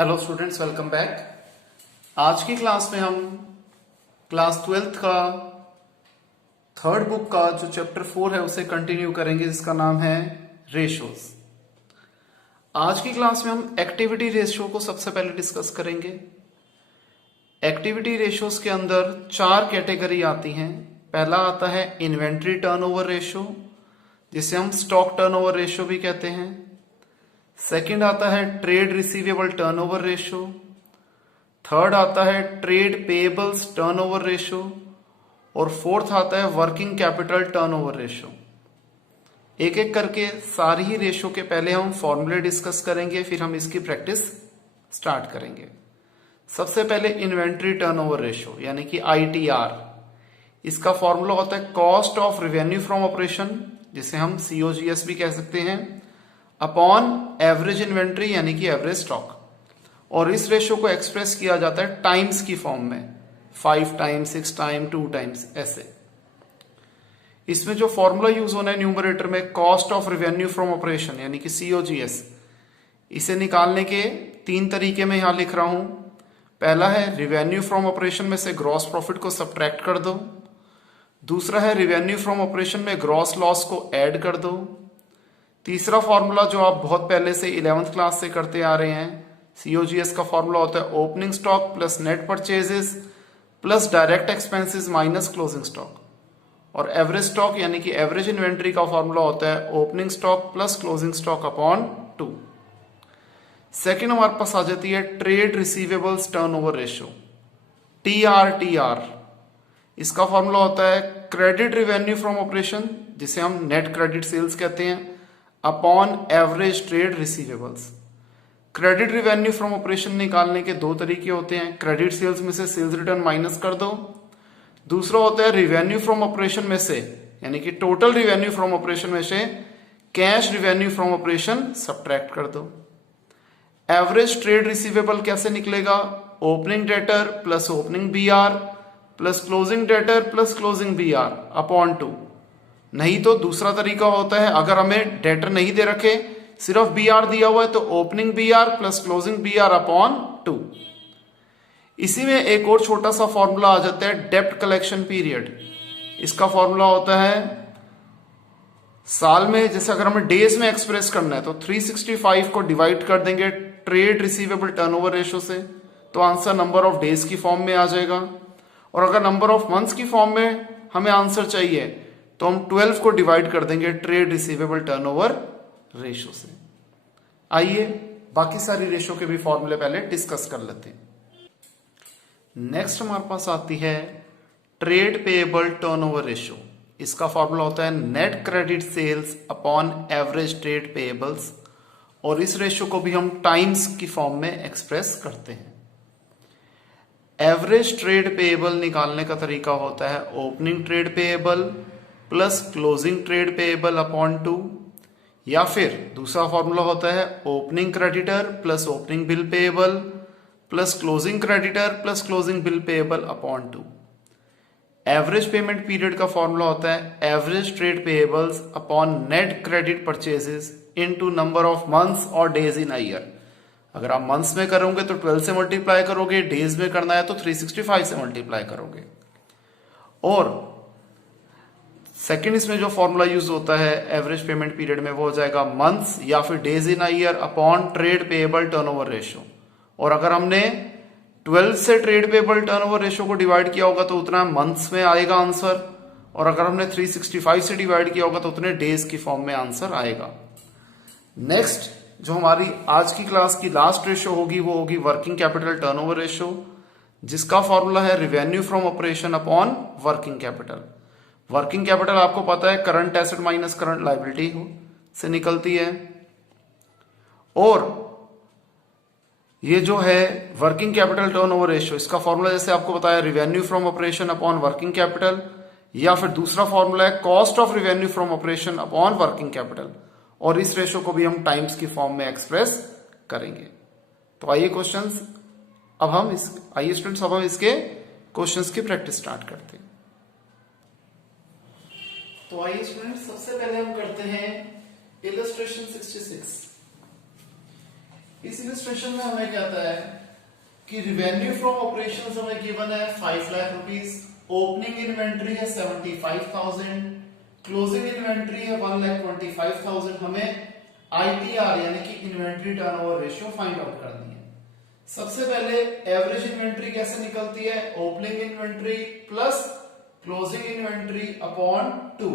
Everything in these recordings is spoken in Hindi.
Hello students, welcome back. आज की क्लास में हम क्लास 12th का थर्ड बुक का जो चैप्टर 4 है उसे कंटिन्यू करेंगे, जिसका नाम है रेशोज। आज की क्लास में हम एक्टिविटी रेशियो को सबसे पहले डिस्कस करेंगे। एक्टिविटी रेशियोज के अंदर 4 कैटेगरी आती हैं। पहला आता है इन्वेंट्री टर्नओवर रेशियो, जिसे हम स्टॉक टर्नओवर रेशियो भी कहते हैं। सेकंड आता है trade receivable turnover ratio. Third आता है ट्रेड पेएबल्स टर्नओवर रेशियो। और फोर्थ आता है वर्किंग कैपिटल टर्नओवर रेशियो। एक एक करके सारी ही रेशियो के पहले हम फॉर्मूले डिस्कस करेंगे, फिर हम इसकी प्रैक्टिस स्टार्ट करेंगे। सबसे पहले इन्वेंट्री टर्नओवर रेशियो यानी कि आईटीआर। इसका फॉर्मूला होता है cost of revenue from operation, जिसे हम सीओजीएस भी कह सकते हैं, अपॉन एवरेज इन्वेंट्री यानी कि एवरेज स्टॉक। और इस रेशियो को एक्सप्रेस किया जाता है टाइम्स की फॉर्म में, 5 टाइम्स, 6 टाइम, 2 टाइम्स, ऐसे। इसमें जो फॉर्मूला यूज होना है न्यूमरेटर में, cost of revenue from operation यानी कि सीओजीएस, इसे निकालने के 3 तरीके में यहां लिख रहा हूं। पहला है रिवेन्यू फ्रॉम ऑपरेशन में से ग्रॉस प्रॉफिट को सब्ट्रैक्ट कर दो। दूसरा है रिवेन्यू फ्रॉम ऑपरेशन में ग्रॉस लॉस को ऐड कर दो। तीसरा फॉर्मूला जो आप बहुत पहले से 11th क्लास से करते आ रहे हैं, सीओजीएस का फॉर्मूला होता है opening stock plus net purchases plus direct expenses minus closing stock. और एवरेज स्टॉक यानी कि एवरेज इन्वेंट्री का फॉर्मूला होता है opening stock plus closing stock upon 2। Second हमारे पास आ जाती है trade receivables turnover ratio, TR. इसका फॉर्मूला होता है क्रेडिट रिवेन्यू फ्रॉम ऑपरेशन, जिसे हम नेट क्रेडिट सेल्स कहते हैं, upon average trade receivables. Credit revenue from operation निकालने के 2 तरीके होते हैं। क्रेडिट सेल्स में से सेल्स रिटर्न माइनस कर दो। दूसरा होता है रिवेन्यू फ्रॉम ऑपरेशन में से यानी कि टोटल रिवेन्यू फ्रॉम ऑपरेशन में से cash revenue from operation subtract कर दो। एवरेज ट्रेड रिसीवेबल कैसे निकलेगा? Opening debtor plus opening BR plus closing debtor plus closing BR upon 2। नहीं तो दूसरा तरीका होता है, अगर हमें डेटर नहीं दे रखे, सिर्फ बीआर दिया हुआ है, तो opening BR plus closing BR upon 2। इसी में एक और छोटा सा फॉर्मूला आ जाता है डेप्ट कलेक्शन पीरियड। इसका फॉर्मूला होता है साल में, जैसे अगर हमें डेज में एक्सप्रेस करना है तो 365 को डिवाइड कर देंगे ट्रेड रिसीवेबल टर्नओवर रेशियो से, तो आंसर नंबर ऑफ डेज की फॉर्म में आ जाएगा। और अगर नंबर ऑफ मंथ्स की फॉर्म में हमें आंसर चाहिए तो हम 12 को डिवाइड कर देंगे ट्रेड रिसीवेबल टर्नओवर रेशियो से। आइए बाकी सारी रेशियो के भी फॉर्मूले पहले डिस्कस कर लेते हैं। नेक्स्ट हमारे पास आती है ट्रेड पेएबल टर्नओवर रेशियो। इसका फॉर्मूला होता है net credit sales upon average trade payables, और इस रेशियो को भी हम टाइम्स की फॉर्म में एक्सप्रेस करते हैं। एवरेज ट्रेड पेएबल निकालने का तरीका होता है opening trade payable plus closing trade payable upon 2, या फिर दूसरा फॉर्मूला होता है opening creditor plus opening bill payable plus closing creditor plus closing bill payable upon 2। Average payment period का फॉर्मूला होता है average trade payables upon net credit purchases into number of months और डेज इन अ ईयर। अगर आप मंथ्स में करोगे तो 12 से मल्टीप्लाई करोगे, डेज में करना है तो 365 से मल्टीप्लाई करोगे। और सेकेंड इसमें जो फॉर्मूला यूज होता है एवरेज पेमेंट पीरियड में, वो हो जाएगा मंथ्स या फिर days in a year upon trade payable turnover ratio. और अगर हमने 12 से ट्रेड पेएबल टर्नओवर रेशियो को डिवाइड किया होगा तो उतना मंथ्स में आएगा आंसर, और अगर हमने 365 से डिवाइड किया होगा तो उतने डेज की फॉर्म में आंसर आएगा। नेक्स्ट जो हमारी आज की क्लास की लास्ट रेशियो होगी वो होगी वर्किंग कैपिटल टर्नओवर रेशियो, जिसका फॉर्मूला है revenue from operation upon working capital. Working capital आपको पता है current asset minus current liability से निकलती है, और ये जो है वर्किंग कैपिटल टर्नओवर रेशियो, इसका फॉर्मूला जैसे आपको बताया revenue from operation upon working capital, या फिर दूसरा फॉर्मूला है cost of revenue from operation upon working capital, और इस रेशियो को भी हम टाइम्स की फॉर्म में एक्सप्रेस करेंगे। तो आइए क्वेश्चंस अब हम इसके क्वेश्चंस की प्रैक्टिस स्टार्ट करते हैं। तो आइए स्टूडेंट्स सबसे पहले हम करते हैं इलस्ट्रेशन 66। इस इलस्ट्रेशन में हमें कहता है कि रिवेन्यू फ्रॉम ऑपरेशंस हमें गिवन है 5 लाख रुपीस, ओपनिंग इन्वेंट्री है 75,000, क्लोजिंग इन्वेंट्री है 1,25,000। हमें आईटीआर यानी कि inventory turnover ratio find out करनी है। सबसे पहले एवरेज इन्वेंट्री कैसे निकलती है, opening inventory plus closing inventory upon 2।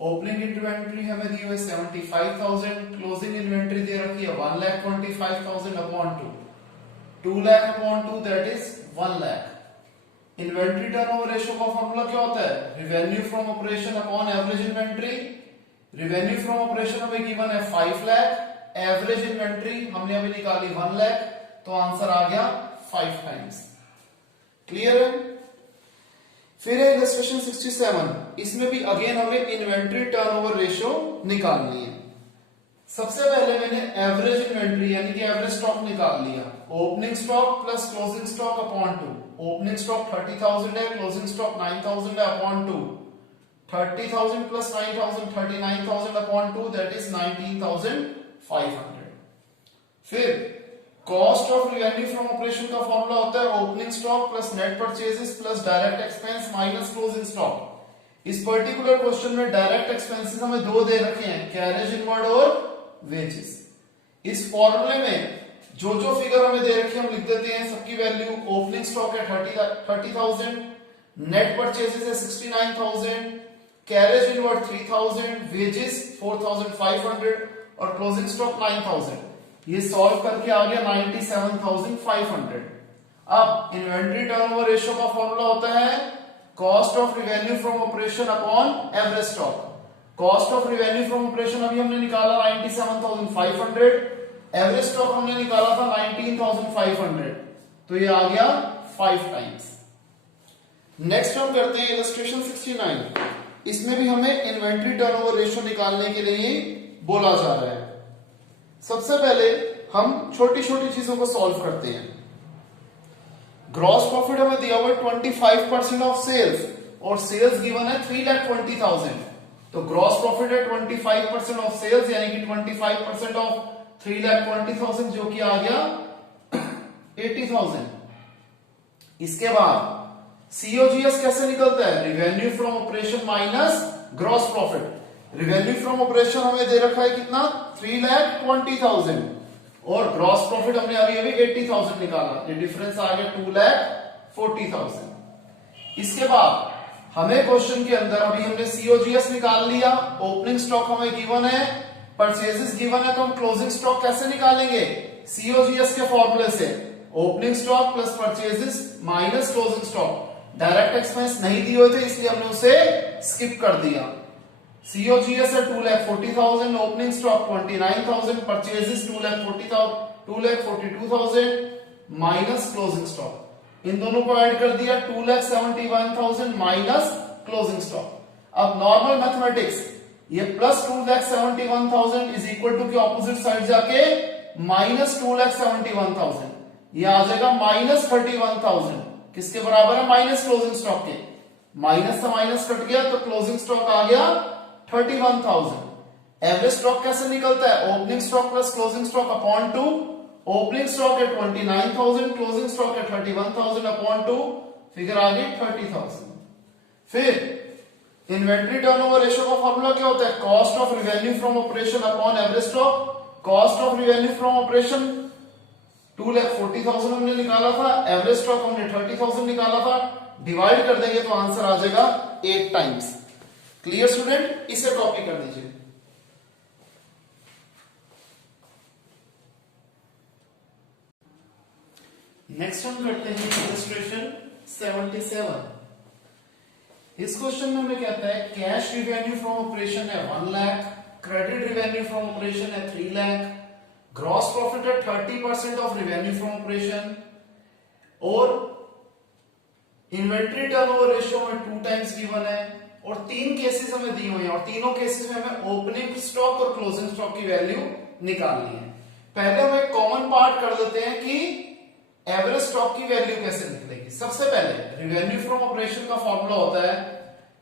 Opening inventory हमें दी हुई 75,000, क्लोजिंग इन्वेंट्री दे रखी है 1,25,000 upon 2, 2 lakh upon 2 that is 1 lakh. Inventory turnover ratio का फॉर्मूला क्या होता है, revenue from operation upon average inventory. Revenue from operation हमें गिवन है 5 लाख, एवरेज इन्वेंट्री हमने अभी निकाली 1 लाख, तो आंसर आ गया 5 टाइम्स। क्लियर है। फिर है इलस्ट्रेशन 67, इसमें भी अगेन हमें इन्वेंट्री टर्नओवर रेशियो निकालनी है। सबसे पहले मैंने एवरेज इन्वेंट्री यानी कि एवरेज स्टॉक निकाल लिया, opening stock plus closing stock upon 2। Opening stock 30,000 है, क्लोजिंग स्टॉक 9,000 है upon 2, 30,000 plus 9,000 39,000 upon 2 that is 19,500। फिर cost of revenue from operation का फॉर्मूला होता है opening stock plus net purchases plus direct expense minus closing stock. इस पर्टिकुलर क्वेश्चन में डायरेक्ट एक्सपेंसेस हमें दो दे रखे हैं, कैरेज इनवर्ड और वेजेस। इस फॉर्मूले में जो जो फिगर हमें दे रखी है हम लिख देते हैं सबकी वैल्यू। ओपनिंग स्टॉक है 30,000, नेट परचेजेस है 69,000, कैरेज इनवर्ड 3,000, वेजेस 4,500 और क्लोजिंग स्टॉक 9,000। ये सॉल्व करके आ गया 97,500। अब इन्वेंट्री टर्नओवर रेशियो का फॉर्मूला होता है cost of revenue from operation upon average stock. Cost of revenue from operation अभी हमने निकाला 97,500, एवरेज स्टॉक हमने निकाला था 19,500, तो ये आ गया 5 टाइम्स। नेक्स्ट हम करते हैं इलस्ट्रेशन 69, इसमें भी हमें इन्वेंट्री टर्नओवर रेशियो निकालने के लिए बोला जा रहा है। सबसे पहले हम छोटी छोटी चीजों को सॉल्व करते हैं। ग्रॉस प्रॉफिट हमें दिया हुआ 25% ऑफ सेल्स और सेल्स गिवन है 3,20,000, तो ग्रॉस प्रॉफिट है 25% ऑफ सेल्स यानी कि 25% ऑफ 3,20,000 जो कि आ गया 80,000। इसके बाद सीओजीएस कैसे निकलता है, revenue from operation minus gross profit. Revenue from operation हमें दे रखा है कितना 3,20,000 और ग्रॉस प्रॉफिट हमने अभी अभी 80,000 निकाला, ये डिफरेंस आ गया 2,40,000। इसके बाद हमें क्वेश्चन के अंदर अभी हमने सीओजीएस निकाल लिया, ओपनिंग स्टॉक हमें गिवन है, परचेजेस गिवन है, तो हम क्लोजिंग स्टॉक कैसे निकालेंगे, सीओजीएस के फॉर्मूले से opening stock plus purchases minus closing stock. Direct expense नहीं दिए हुए थे इसलिए हमने उसे स्किप कर दिया। सीओजीएस है 2,40,000, opening stock 29,000, purchases 2,42,000 minus closing stock. इन दोनों को ऐड कर दिया 2,71,000 माइनस क्लोजिंग स्टॉक। अब नॉर्मल मैथमेटिक्स, ये प्लस 2,71,000 इज इक्वल टू के ऑपोजिट साइड जाके माइनस 2,71,000, ये आ जाएगा माइनस 31,000। किसके बराबर है, माइनस क्लोजिंग स्टॉक के। माइनस से माइनस कट गया तो क्लोजिंग स्टॉक आ गया 31,000। एवरेज स्टॉक कैसे निकलता है, opening stock plus closing stock upon 2। Opening stock है 29,000, क्लोजिंग स्टॉक है 31,000 अपॉन 2, फिगर आ गई 30,000। फिर इन्वेंट्री टर्नओवर रेशियो का फॉर्मूला क्या होता है, cost of revenue from operation upon average stock. Cost of revenue from operation 2,40,000 हमने निकाला था, एवरेज स्टॉक हमने 30,000 निकाला था, डिवाइड कर देंगे तो आंसर आ जाएगा 8 टाइम्स। क्लियर स्टूडेंट, इसे कॉपी कर दीजिए। नेक्स्ट हम करते हैं इलस्ट्रेशन 77। इस क्वेश्चन में हमें कहता है कैश रिवेन्यू फ्रॉम ऑपरेशन है 1 lakh, credit revenue from operation है 3 लाख, ग्रॉस प्रॉफिट है 30% ऑफ रिवेन्यू फ्रॉम ऑपरेशन और इन्वेंट्री टर्नओवर रेशियो में 2 टाइम्स गिवन है और 3 केसेस हमें दिए हुए हैं और तीनों केसेस में हमें ओपनिंग स्टॉक और क्लोजिंग स्टॉक की वैल्यू निकालनी है। पहले हम एक कॉमन पार्ट कर देते हैं कि एवरेज स्टॉक की वैल्यू कैसे निकलेगी। सबसे पहले रिवेन्यू फ्रॉम ऑपरेशन का फॉर्मूला होता है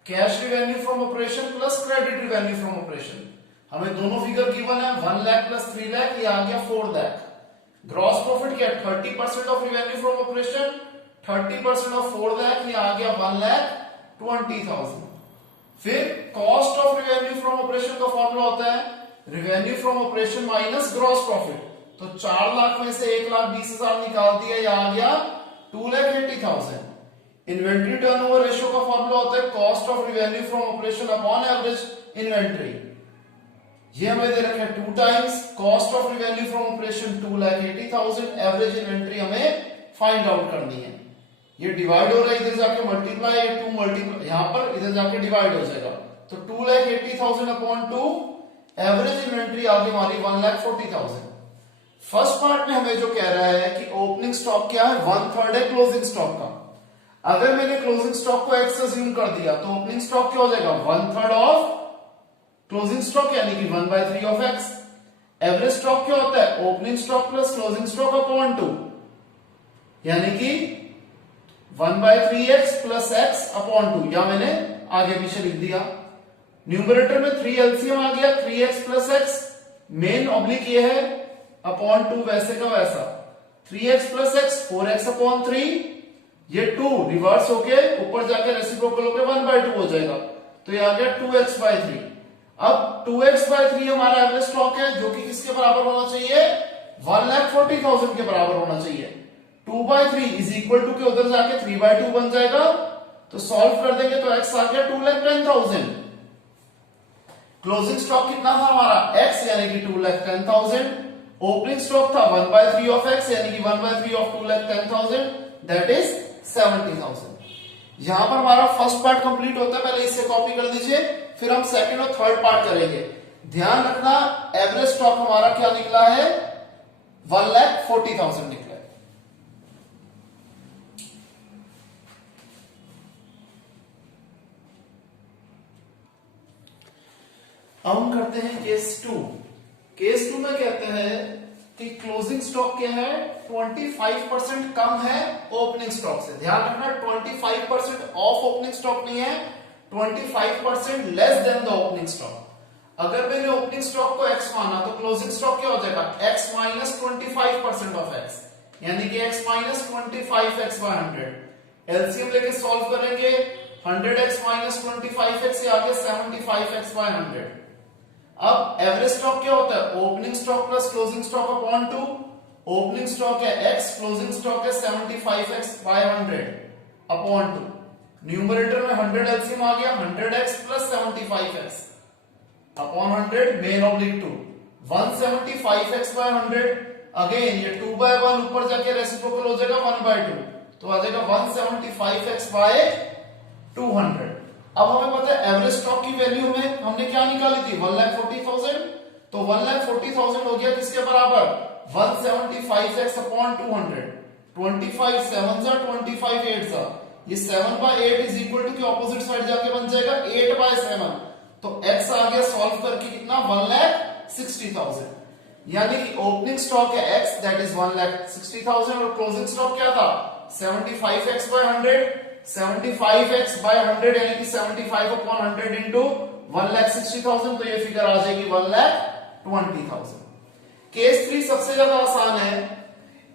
cash revenue from operation plus credit revenue from operation. हमें दोनों फिगर गिवन है, 1 लाख प्लस 3 लाख, ये आ गया 4 लाख। ग्रॉस प्रॉफिट क्या है, 30% of revenue from operation, 30% of 4 lakh, ये आ गया 1,20,000। फिर cost of revenue from operation का फॉर्मूला होता है revenue from operation minus gross profit. तो 4 लाख में से 1,20,000 निकाल दिया, ये आ गया 2,80,000। इन्वेंट्री टर्नओवर रेशियो का फॉर्मूला होता है cost of revenue from operation upon average inventory. ये हमें दे रखा है 2 times cost of revenue from operation 2,80,000, average inventory हमें फाइंड आउट करनी है। ये डिवाइड हो रहा है, इधर जाके मल्टीप्लाई, 2 मल्टीप्लाई यहां पर, इधर जाके डिवाइड हो जाएगा। तो 2,80,000 अपॉन 2, एवरेज इन्वेंट्री आ गई हमारी 1,40,000। फर्स्ट पार्ट में हमें जो कह रहा है कि ओपनिंग स्टॉक क्या है, 1/3 है क्लोजिंग स्टॉक का। अगर मैंने क्लोजिंग स्टॉक को एक्स अज्यूम कर दिया तो ओपनिंग स्टॉक क्या हो जाएगा, 1/3 ऑफ क्लोजिंग स्टॉक यानी कि 1/3 ऑफ एक्स। एवरेज स्टॉक क्या होता है, opening stock plus closing stock upon 2 यानी कि 1/3x प्लस x अपॉन 2, या मैंने आगे पीछे लिख दिया। न्यूमरेटर में 3 एलसीएम आ गया, 3x plus x, main oblique ये है अपॉन 2 वैसे का वैसा, 3x plus x 4x upon 3, ये 2 रिवर्स होके ऊपर जाके रेसिप्रोकल होके 1/2 हो जाएगा, तो ये आ गया 2x/3। अब 2x/3 हमारा एवरेज स्टॉक है जो कि किसके बराबर होना चाहिए, 1,40,000 के बराबर होना चाहिए। 2/3 इज इक्वल टू के उधर जाके 3/2 बन जाएगा, तो सॉल्व कर देंगे तो x आ गया 2,10,000। क्लोजिंग स्टॉक कितना था हमारा, x यानी कि 2,10,000। ओपनिंग स्टॉक था 1/3 ऑफ x यानी कि 1/3 ऑफ 2,10,000, दैट इज 70,000। यहां पर हमारा फर्स्ट पार्ट कंप्लीट होता है, पहले इसे कॉपी कर लीजिए, फिर हम सेकंड और थर्ड पार्ट करेंगे। ध्यान रखना एवरेज स्टॉक हमारा क्या निकला है, 1,40,000 निकला है। अब हम करते हैं केस 2। केस 2 में कहते हैं कि क्लोजिंग स्टॉक क्या है, 25% कम है ओपनिंग स्टॉक से। ध्यान रखना 25% ऑफ ओपनिंग स्टॉक नहीं है, 25% less than the opening stock. अगर मैंने ओपनिंग स्टॉक को x माना तो क्लोजिंग स्टॉक क्या हो जाएगा, x माइनस 25% ऑफ x यानी कि x माइनस 25x/100। एलसीएम लेके सॉल्व करेंगे, 100x माइनस 25x, ये आ गया 75x/100। अब एवरेज स्टॉक क्या होता है, opening stock plus closing stock upon 2। Opening stock है x, क्लोजिंग स्टॉक है 75x/100 अपॉन 2। न्यूमरेटर में 100 एलसीएम आ गया, 100x plus 75x upon 100, main oblique 2, 175x/100। Again ये 2/1 ऊपर जाके रेसिप्रोकल हो जाएगा 1/2, तो आ जाएगा 175x/200। अब हमें पता है एवरेज स्टॉक की वैल्यू में हमने क्या निकाली थी, 1,40,000। तो 1,40,000 हो गया किसके बराबर, 175x अपॉन 200। 25 7 25 8 ये 7/8 इज इक्वल टू के ऑपोजिट साइड जाके बन जाएगा 8/7। तो x आ गया सॉल्व करके कितना, 1,60,000। यानी कि ओपनिंग स्टॉक है x दैट इज 1,60,000 और क्लोजिंग स्टॉक क्या था 75x/100। 75x/100 यानी कि 75/100 इंटू 1,60,000, तो ये फिगर आ जाएगी 1,20,000। केस 3 सबसे ज्यादा आसान है।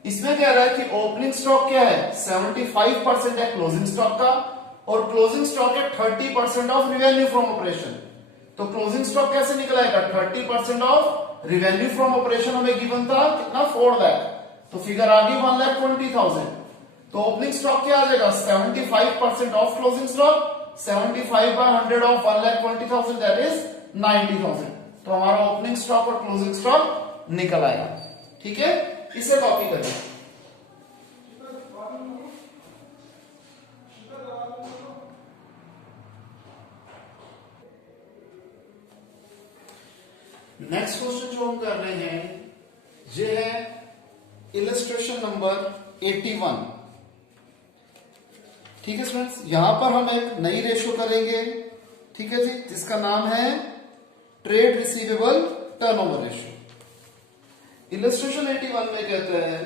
इसमें कह रहा है कि ओपनिंग स्टॉक क्या है, 75% है क्लोजिंग स्टॉक का और क्लोजिंग स्टॉक है 30% ऑफ रिवेन्यू फ्रॉम ऑपरेशन। तो क्लोजिंग स्टॉक कैसे निकलाएगा, 30% ऑफ रिवेन्यू फ्रॉम ऑपरेशन हमें गिवन था कितना, 4 लाख, तो फिगर आ गई 1,20,000। तो ओपनिंग स्टॉक क्या आ जाएगा, 75% of closing stock, 75/100 of 1,20,000 that is 90,000। तो हमारा ओपनिंग स्टॉक और क्लोजिंग स्टॉक निकल आएगा। ठीक है, इसे कॉपी करिए। नेक्स्ट क्वेश्चन जो हम कर रहे हैं ये है इलस्ट्रेशन नंबर 81। ठीक है स्टूडेंट्स, यहां पर हम एक नई रेशियो करेंगे, ठीक है जी, जिसका नाम है trade receivable turnover ratio. Illustration 81 में कहते हैं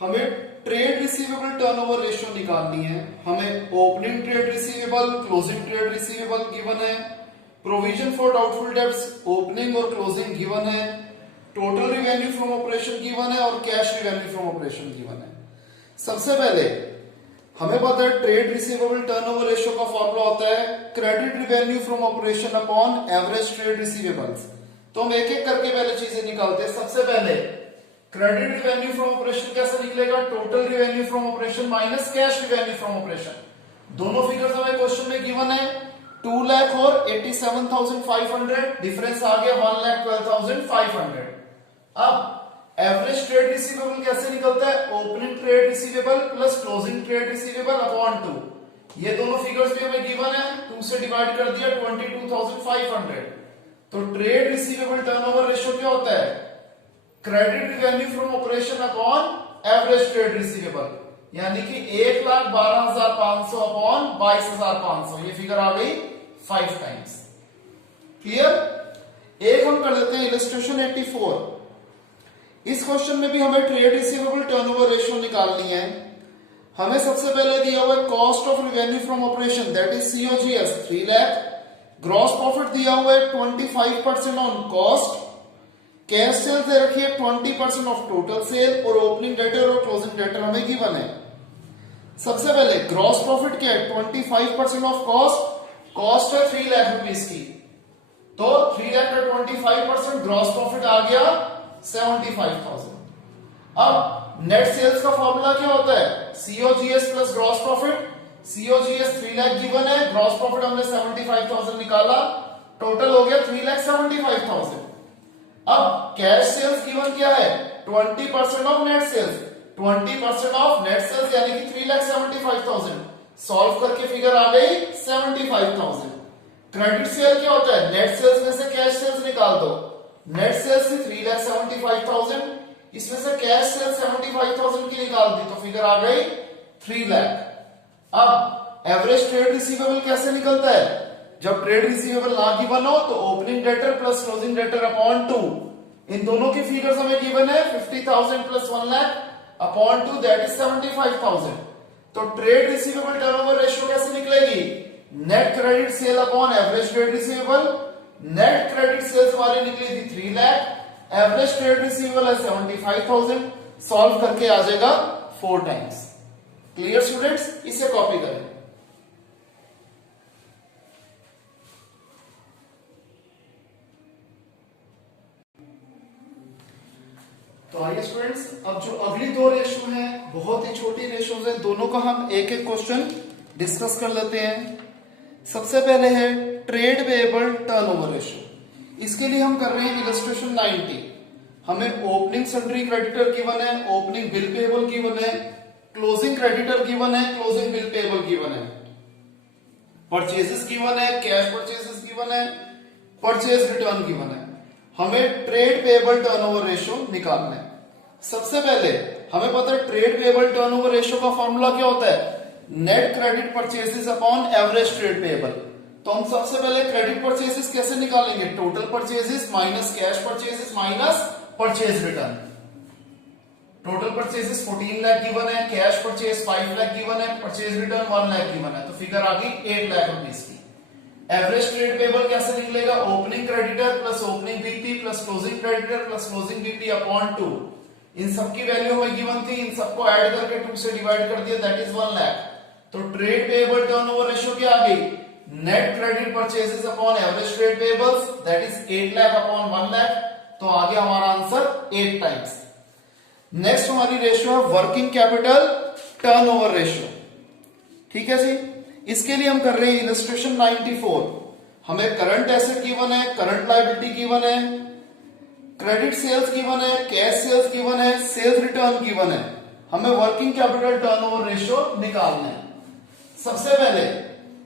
हमें ट्रेड रिसीवेबल टर्नओवर रेशियो निकालनी है। हमें opening trade receivable, closing trade receivable given है, provision for doubtful debts opening और क्लोजिंग गिवन है, total revenue from operation given है और cash revenue from operation given है। सबसे पहले हमें पता है ट्रेड रिसीवेबल टर्नओवर रेशियो का फॉर्मूला होता है credit revenue from operation upon average trade receivables. तो हम एक एक करके पहले चीजें निकालते हैं। सबसे पहले क्रेडिट रिवेन्यू फ्रॉम ऑपरेशन कैसे निकलेगा, total revenue from operation minus cash revenue from operation. दोनों फिगर्स हमें क्वेश्चन में गिवन है, 2 लाख और 87,500, डिफरेंस आ गया 1,12,500। अब एवरेज ट्रेड रिसीवेबल कैसे निकलता है, opening trade receivable plus closing trade receivable upon 2। ये दोनों फिगर्स भी हमें गिवन है, 2 से डिवाइड कर दिया 22,500। तो ट्रेड रिसीवेबल टर्नओवर रेशियो क्या होता है, credit revenue from operation upon average trade receivable, यानी कि 1,12,500 अपॉन 22,500। ये फिगर आ गई 5 टाइम्स। क्लियर। एक हम कर लेते हैं इलस्ट्रेशन 84। इस क्वेश्चन में भी हमें ट्रेड रिसीवेबल टर्नओवर रेशियो निकालनी है। हमें सबसे पहले दिया हुआ है cost of revenue from operation that is COGS 3 lakh, gross profit दिया हुआ है 25% ऑन कॉस्ट, कैश सेल्स दे रखी है 20% ऑफ टोटल सेल और ओपनिंग डेटर और क्लोजिंग डेटर हमें गिवन है। सबसे पहले ग्रॉस प्रॉफिट क्या है, 25% ऑफ कॉस्ट, कॉस्ट है 3 लाख रुपीस की, तो 3 लाख का 25% ग्रॉस प्रॉफिट आ गया 75,000। अब नेट सेल्स का फॉर्मूला क्या होता है, COGS plus gross profit. COGS 3 lakh given है, ग्रॉस प्रॉफिट हमने 75,000 निकाला, टोटल हो गया 3,75,000। अब कैश सेल्स गिवन क्या है, 20% of net sales, 20% of net sales यानी कि 3,75,000। सॉल्व करके फिगर आ गई 75,000। क्रेडिट सेल क्या होता है, नेट सेल्स में से कैश सेल्स निकाल दो, नेट सेल्स थी 3,75,000, इसमें से कैश सेल्स 75,000 की निकाल दी तो फिगर आ गई 3 लाख। अब एवरेज ट्रेड रिसीवेबल कैसे निकलता है, जब ट्रेड रिसीवेबल ना गिवन हो तो opening debtor plus closing debtor upon 2। इन दोनों की फिगर्स हमें गिवन है 50,000 plus 1 lakh upon 2 that is 75,000। तो ट्रेड रिसीवेबल टर्नओवर रेशियो कैसे निकलेगी, net credit sale upon average trade receivable. Net credit sales हमारी निकली थी 3 लाख, एवरेज ट्रेड रिसीवेबल है 75,000। सॉल्व करके आ जाएगा 4 टाइम्स। क्लियर स्टूडेंट्स, इसे कॉपी करें। तो आइए स्टूडेंट्स, अब जो अगली 2 रेशो हैं बहुत ही छोटी रेशोज हैं, दोनों का हम एक एक क्वेश्चन डिस्कस कर लेते हैं। सबसे पहले है ट्रेड पेएबल टर्नओवर रेशियो। इसके लिए हम कर रहे हैं इलस्ट्रेशन 90। हमें ओपनिंग सन्ड्री क्रेडिटर गिवन है, ओपनिंग बिल पेएबल गिवन है, क्लोजिंग क्रेडिटर गिवन है, क्लोजिंग बिल पेएबल गिवन है, परचेजेस गिवन है, कैश परचेजेस गिवन है, परचेज रिटर्न गिवन है। हमें ट्रेड पेएबल टर्नओवर रेशियो निकालना है। सबसे पहले हमें पता है ट्रेड पेएबल टर्नओवर रेशियो का फॉर्मूला क्या होता है, net credit purchases upon average trade payable. तो हम सबसे पहले क्रेडिट परचेजेस कैसे निकालेंगे, total purchases minus cash purchases minus purchase return. Total purchases 14 lakh given है, कैश परचेज 5 लाख गिवन है, परचेज रिटर्न 1 लाख गिवन है, तो फिगर आ गई 8 लाख रुपीस की। एवरेज ट्रेड पेएबल कैसे निकलेगा, opening creditor plus opening BP plus closing creditor plus closing BP upon 2। इन सबकी वैल्यू हमें गिवन थी, इन सबको ऐड करके 2 से डिवाइड कर दिया दैट इज 1 लाख। तो ट्रेड पेएबल टर्नओवर रेशियो क्या आ गई, net credit purchases upon average trade payables that is 8 lakh upon 1 lakh. तो आ गया हमारा आंसर 8 टाइम्स। नेक्स्ट हमारी रेशियो है वर्किंग कैपिटल टर्नओवर रेशियो। ठीक है जी, इसके लिए हम कर रहे हैं इलस्ट्रेशन 94। हमें करंट एसेट गिवन है, करंट लायबिलिटी गिवन है, क्रेडिट सेल्स गिवन है, कैश सेल्स गिवन है, सेल्स रिटर्न गिवन है। हमें वर्किंग कैपिटल टर्नओवर रेशियो निकालना है। सबसे पहले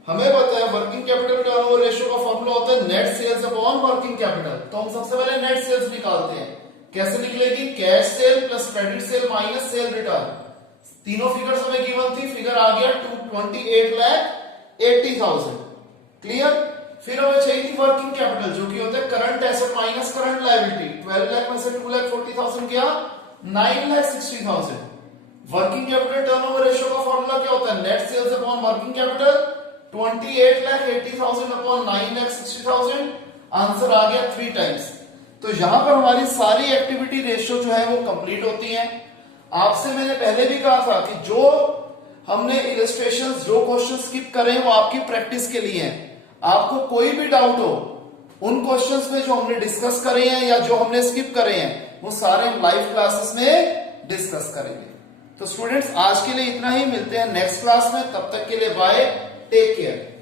हमें पता है वर्किंग कैपिटल टर्नओवर रेशियो का फॉर्मूला होता है net sales upon working capital. तो हम सबसे पहले नेट सेल्स निकालते हैं। कैसे निकलेगी, cash cell plus credit sale minus cell return. तीनों फिगर्स हमें गिवन थी, फिगर आ गया 28,80,000। क्लियर। फिर हमें चाहिए थी वर्किंग कैपिटल जो कि होता है current asset minus current liability. 12 lakh में से 2,40,000 गया, 9,60,000। वर्किंग कैपिटल टर्नओवर रेशियो का फॉर्मूला क्या होता है, net sales upon working capital. 28,80,000 upon 9,60,000, answer आ गया 3 टाइम्स। तो यहां पर हमारी सारी एक्टिविटी रेशियो जो है वो कंप्लीट होती है। आपसे मैंने पहले भी कहा था कि जो हमने इलस्ट्रेशंस, जो क्वेश्चन स्किप करें वो आपकी प्रैक्टिस के लिए हैं। आपको कोई भी डाउट हो उन क्वेश्चंस में जो हमने डिस्कस करे हैं या जो हमने स्किप करे हैं वो सारे हम लाइव क्लासेस में डिस्कस करेंगे। तो स्टूडेंट्स आज के लिए इतना ही, मिलते हैं नेक्स्ट क्लास में, तब तक के लिए बाय, टेक केयर।